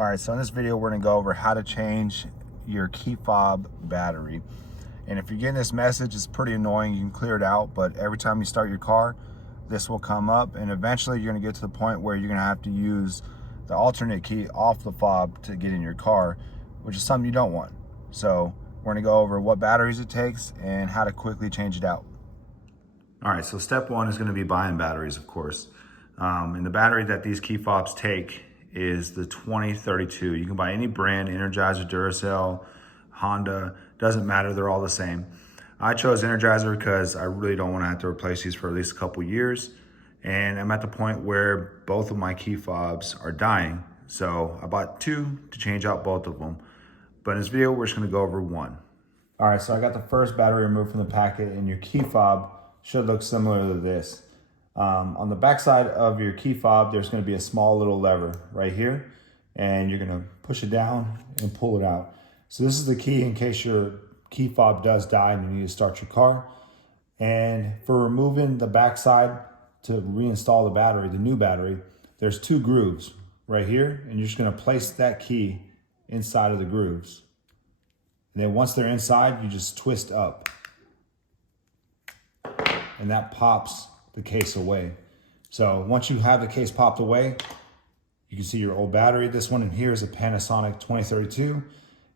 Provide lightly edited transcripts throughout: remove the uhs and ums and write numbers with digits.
All right, so in this video, we're gonna go over how to change your key fob battery. And if you're getting this message, it's pretty annoying. You can clear it out, but every time you start your car, this will come up, and eventually you're gonna get to the point where you're gonna have to use the alternate key off the fob to get in your car, which is something you don't want. So we're gonna go over what batteries it takes and how to quickly change it out. All right, so step one is gonna be buying batteries, of course. And the battery that these key fobs take is the 2032. You can buy any brand, Energizer, Duracell, Honda, doesn't matter, they're all the same. I chose Energizer because I really don't want to have to replace these for at least a couple years. And I'm at the point where both of my key fobs are dying. So I bought two to change out both of them. But in this video, we're just gonna go over one. All right, so I got the first battery removed from the packet, and your key fob should look similar to this. On the back side of your key fob, there's gonna be a small little lever right here, and you're gonna push it down and pull it out. So this is the key in case your key fob does die and you need to start your car. And for removing the back side to reinstall the battery, the new battery, there's two grooves right here, and you're just gonna place that key inside of the grooves. And then once they're inside, you just twist up, and that pops the case away. So once you have the case popped away, you can see your old battery. This one in here is a Panasonic 2032.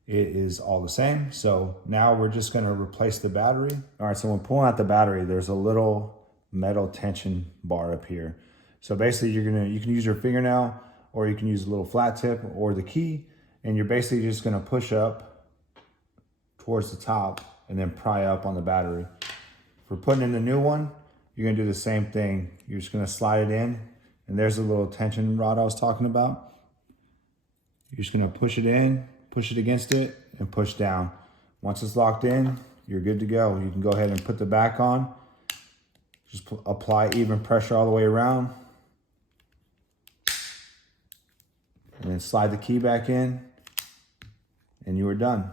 It is all the same. So now we're just gonna replace the battery. All right, so when pulling out the battery, there's a little metal tension bar up here. So basically you can use your fingernail, or you can use a little flat tip or the key, and you're basically just gonna push up towards the top and then pry up on the battery. For putting in the new one, you're gonna do the same thing. You're just gonna slide it in, and there's a little tension rod I was talking about. You're just gonna push it in, push it against it, and push down. Once it's locked in, you're good to go. You can go ahead and put the back on. Just apply even pressure all the way around. And then slide the key back in, and you are done.